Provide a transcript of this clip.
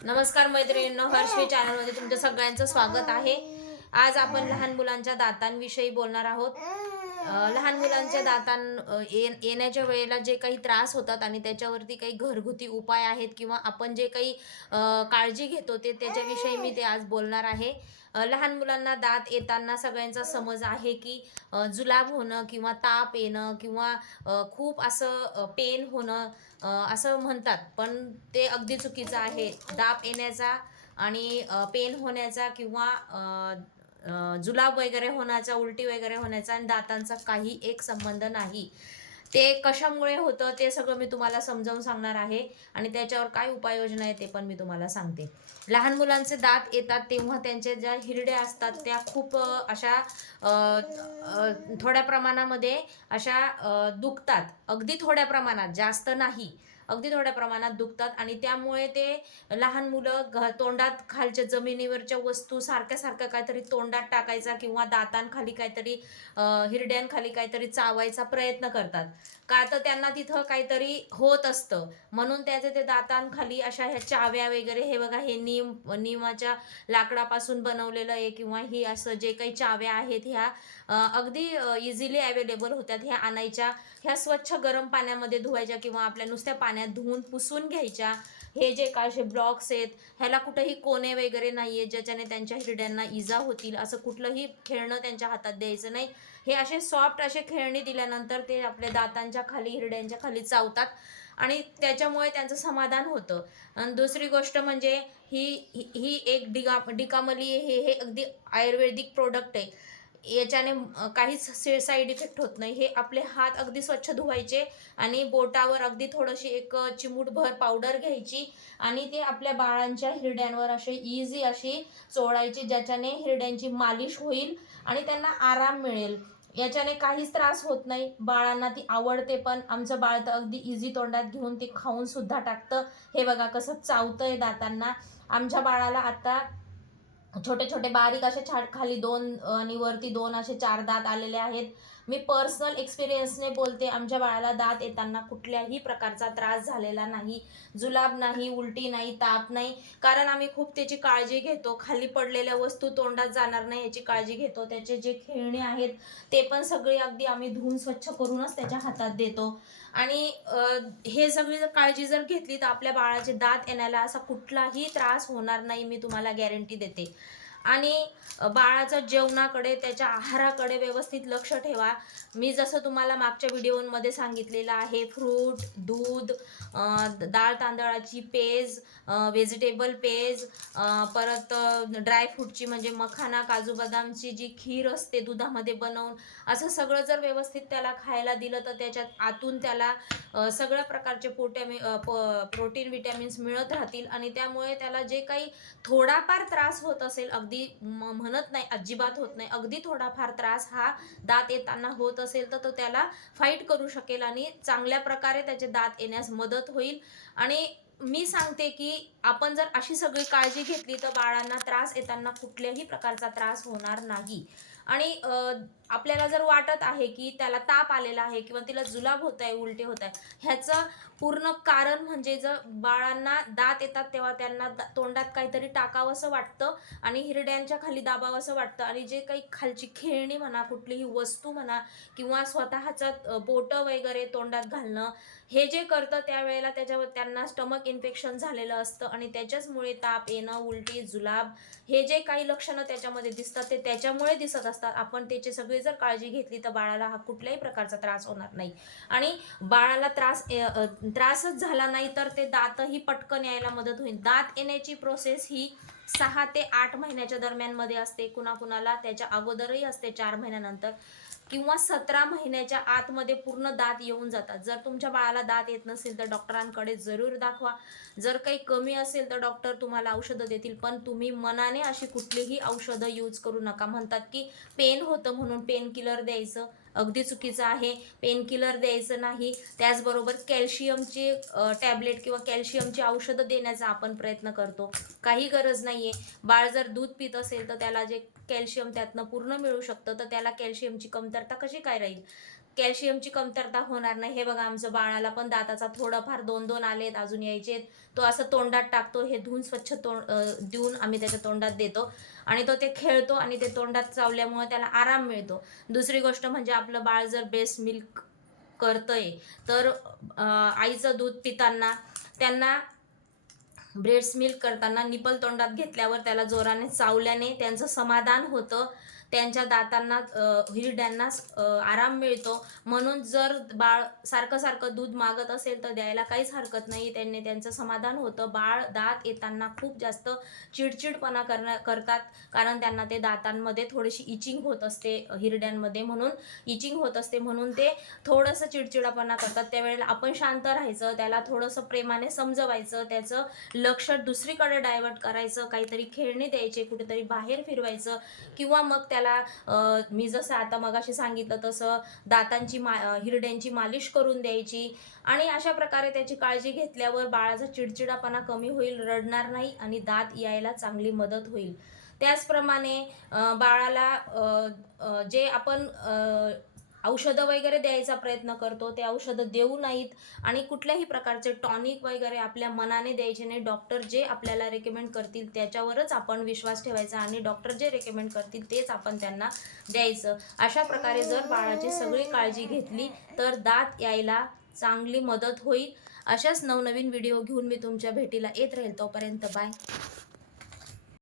नमस्कार मैत्रिणींनो, हर्षवी चॅनलमध्ये तुमच्या सगळ्यांचं स्वागत आहे. आज आपण लहान मुलांच्या दातांविषयी बोलणार आहोत. लहान मुलांच्या येण्याच्या वेळेला जे काही त्रास होतात आणि त्याच्यावरती काही घरगुती उपाय आहेत किंवा आपण जे काही काळजी घेतो त्याच्याविषयी मी आज बोलणार आहे. लहान मुलांना दात येताना सगळ्यांचा समज आहे की जुलाब होणं किंवा ताप येणं किंवा खूप असं पेन होणं असं म्हणतात, पण ते अगदी चुकीचं आहे. दाप येण्याचा आणि पेन होण्याचा किंवा जुलाब वगैरे होण्याचा, उलटी वगैरे होण्याचा आणि दातांचा काही एक संबंध नाही. ते कशामुळे होतं ते सगळं मी तुम्हाला समजावून सांगणार आहे आणि त्याच्यावर काय उपाययोजना आहे ते पण मी तुम्हाला सांगते. लहान मुलांचे दात येतात तेव्हा त्यांच्या ज्या हिरड्या असतात त्या खूप अशा थोड्या प्रमाणामध्ये अशा दुखतात. अगदी थोड्या प्रमाणात, जास्त नाही, अगदी थोड्या प्रमाणात दुखतात आणि त्यामुळे ते लहान मुलं तोंडात खालच्या जमिनीवरच्या वस्तू सारख्या सारख्या काहीतरी तोंडात टाकायचा किंवा दातांखाली काहीतरी हिरड्यांखाली काहीतरी चावायचा प्रयत्न करतात. का तर त्यांना तिथं काहीतरी होत असतं, म्हणून त्याचे ते दातांखाली अशा ह्या चाव्या वगैरे, हे बघा, हे निमाच्या लाकडापासून बनवलेलं आहे किंवा ही असं जे काही चाव्या आहेत ह्या अगदी इझिली अवेलेबल होत्यात. ह्या आणायच्या, ह्या स्वच्छ गरम पाण्यामध्ये धुवायच्या किंवा आपल्या नुसत्या पाण्यात धुवून पुसून घ्यायच्या. हे जे काय असे ब्लॉक्स आहेत ह्याला कुठेही कोणे वगैरे नाही आहेत ज्याच्याने त्यांच्या हिरड्यांना इजा होतील, असं कुठलंही खेळणं त्यांच्या हातात द्यायचं नाही. हे असे सॉफ्ट असे खेळणी दिल्यानंतर ते आपल्या दातांच्या खाली, हिरड्यांच्या खाली चावतात आणि त्याच्यामुळे त्यांचं समाधान होतं. आणि दुसरी गोष्ट म्हणजे ही ही एक डिकामली हे अगदी आयुर्वेदिक प्रोडक्ट आहे. याच्याने काहीच साईड इफेक्ट होत नाही. हे आपले हात अगदी स्वच्छ धुवायचे आणि बोटावर अगदी थोडीशी एक चिमूटभर पावडर घ्यायची आणि ते आपल्या बाळांच्या हिरड्यांवर असे इझी अशी चोळायची, ज्याच्याने हिरड्यांची मालिश होईल आणि त्यांना आराम मिळेल. याच्याने काहीच त्रास होत नाही. बाळांना ती आवडते पण. आमचं बाळ तर अगदी इझी तोंडात घेऊन ते खाऊन सुद्धा टाकतं. हे बघा कसं चावतंय दातांना. आमच्या बाळाला आता छोटे छोटे बारीक असे खाली 2 आणि वरती 2 असे 4 दात आलेले आहेत. मी पर्सनल एक्सपिरियन्सने बोलते, आमच्या बाळाला दात येताना कुठल्याही प्रकारचा त्रास झालेला नाही. जुलाब नाही, उलटी नाही, ताप नाही. कारण आम्ही खूप त्याची काळजी घेतो. खाली पडलेल्या वस्तू तोंडात जाणार नाही याची काळजी घेतो. त्याचे जे खेळणे आहेत ते पण सगळे अगदी आम्ही धुवून स्वच्छ करूनच त्याच्या हातात देतो. आणि हे सगळी जर काळजी जर घेतली तर आपल्या बाळाचे दात येण्याला असा कुठलाही त्रास होणार नाही, मी तुम्हाला गॅरंटी देते. आणि बाळाच्या जेवणाकडे, त्याच्या आहाराकडे व्यवस्थित लक्ष ठेवा. मी जसं तुम्हाला मागच्या व्हिडिओमध्ये सांगितलेलं आहे, फ्रूट, दूध, डाळ तांदळाची पेज, व्हेजिटेबल पेज, परत ड्रायफ्रूटची म्हणजे मखाना, काजू बदामची जी खीर असते दुधामध्ये बनवून, असं सगळं जर व्यवस्थित त्याला खायला दिलं तर त्याच्यात आतून त्याला सगळ्या प्रकारचे प्रोटीन विटॅमिन्स मिळत राहतील आणि त्यामुळे त्याला जे काही थोडाफार त्रास होत असेल, अगदी म्हणत नाही अजिबात होत नाही, अगदी थोडाफार त्रास हा दात येताना होत असेल तर तो त्याला फाईट करू शकेल आणि चांगल्या प्रकारे त्याचे दात येण्यास मदत होईल. आणि मी सांगते की आपण जर अशी सगळी काळजी घेतली तर बाळांना त्रास येताना कुठल्याही प्रकारचा त्रास होणार नाही. आणि आपल्याला जर वाटत आहे की त्याला ताप आलेला आहे किंवा तिला जुलाब होत आहे, उलटे होत आहे, ह्याचं पूर्ण कारण म्हणजे जर बाळांना दात येतात तेव्हा त्यांना तोंडात काहीतरी टाकावंसं वाटतं आणि हिरड्यांच्या खाली दाबावंसं वाटतं आणि जे काही खालची खेळणी म्हणा, कुठलीही वस्तू म्हणा किंवा स्वतःचं बोटं वगैरे तोंडात घालणं, हे जे करतं त्यावेळेला त्याच्यावर त्यांना स्टमक इन्फेक्शन झालेलं असतं आणि त्याच्याचमुळे ताप येणं, उलटी, जुलाब हे जे काही लक्षणं त्याच्यामध्ये दिसतात ते त्याच्यामुळे दिसत असतात. आपण त्याची सगळी जर काळजी घेतली तर बाळाला हा कुठल्याही प्रकारचा त्रास होणार नाही. आणि बाळाला त्रासच झाला नाही तर ते दातही पटकन यायला मदत होईल. दात येण्याची प्रोसेस ही 6 ते 8 महिन्याच्या दरम्यानमध्ये असते. कुणाकुणाला त्याच्या अगोदरही असते, 4 महिन्यानंतर किंवा 17 महिन्याच्या आतमध्ये पूर्ण दात येऊन जातात. जर तुमच्या बाळाला दात येत नसेल तर डॉक्टरांकडे जरूर दाखवा. जर काही कमी असेल तर डॉक्टर तुम्हाला औषधं देतील, पण तुम्ही मनाने अशी कुठलीही औषधं यूज करू नका. म्हणतात की पेन होतं म्हणून पेन किलर द्यायचं, अगदी चुकीचं आहे. पेन किलर द्यायचं नाही. त्याचबरोबर कॅल्शियमची टॅबलेट किंवा कॅल्शियमची औषधं देण्याचा आपण प्रयत्न करतो, काही गरज नाही आहे. बाळ जर दूध पित असेल तर त्याला जे कॅल्शियम त्यातनं पूर्ण मिळू शकतं, तर त्याला कॅल्शियमची कमतरता कशी काय राहील. कॅल्शियमची कमतरता होणार नाही. हे बघा आमचं बाळाला पण दाताचा थोडंफार 2-2 आलेत, अजून यायचेत. तो असं तोंडात टाकतो, हे धुवून स्वच्छ देऊन आम्ही त्याच्या तोंडात देतो आणि तो ते खेळतो आणि ते तोंडात चावल्यामुळे त्याला आराम मिळतो. दुसरी गोष्ट म्हणजे आपलं बाळ जर ब्रेस्ट मिल्क करतंय तर आईचं दूध पिताना त्यांना ब्रेस्ट मिल्क करताना निपल तोंडात घेतल्यावर त्याला जोराने चावल्याने त्यांचं समाधान होतं, त्यांच्या दातांना हिरड्यांना आराम मिळतो. म्हणून जर बाळ सारखं सारखं दूध मागत असेल तर द्यायला काहीच हरकत नाही, त्यांनी त्यांचं समाधान होतं. बाळ दात येताना खूप जास्त चिडचिडपणा करतात, कारण त्यांना ते दातांमध्ये थोडीशी इचिंग होत असते, हिरड्यांमध्ये म्हणून इचिंग होत असते, म्हणून ते थोडंसं चिडचिडापणा करतात. त्यावेळेला आपण शांत राहायचं, त्याला थोडंसं प्रेमाने समजवायचं, त्याचं लक्ष दुसरीकडे डायव्हर्ट करायचं, काहीतरी खेळणी द्यायचे, कुठेतरी बाहेर फिरवायचं, किंवा मग त्याला मी जसं आता मगाशी सांगितलं तसं दातांची हिरड्यांची मालिश करून द्यायची. आणि अशा प्रकारे त्याची काळजी घेतल्यावर बाळाचा चिडचिडापणा कमी होईल, रडणार नाही आणि दात यायला चांगली मदत होईल. त्याचप्रमाणे बाळाला जे आपण औषधं वगैरे द्यायचा प्रयत्न करतो ते औषधं देऊ नाहीत आणि कुठल्याही प्रकारचे टॉनिक वगैरे आपल्या मनाने द्यायचे नाही. डॉक्टर जे आपल्याला रेकमेंड करतील त्याच्यावरच आपण विश्वास ठेवायचा आणि डॉक्टर जे रेकमेंड करतील तेच आपण त्यांना द्यायचं. अशा प्रकारे जर बाळाची सगळी काळजी घेतली तर दात यायला चांगली मदत होईल. अशाच नवनवीन व्हिडिओ घेऊन मी तुमच्या भेटीला येत राहील. तोपर्यंत बाय.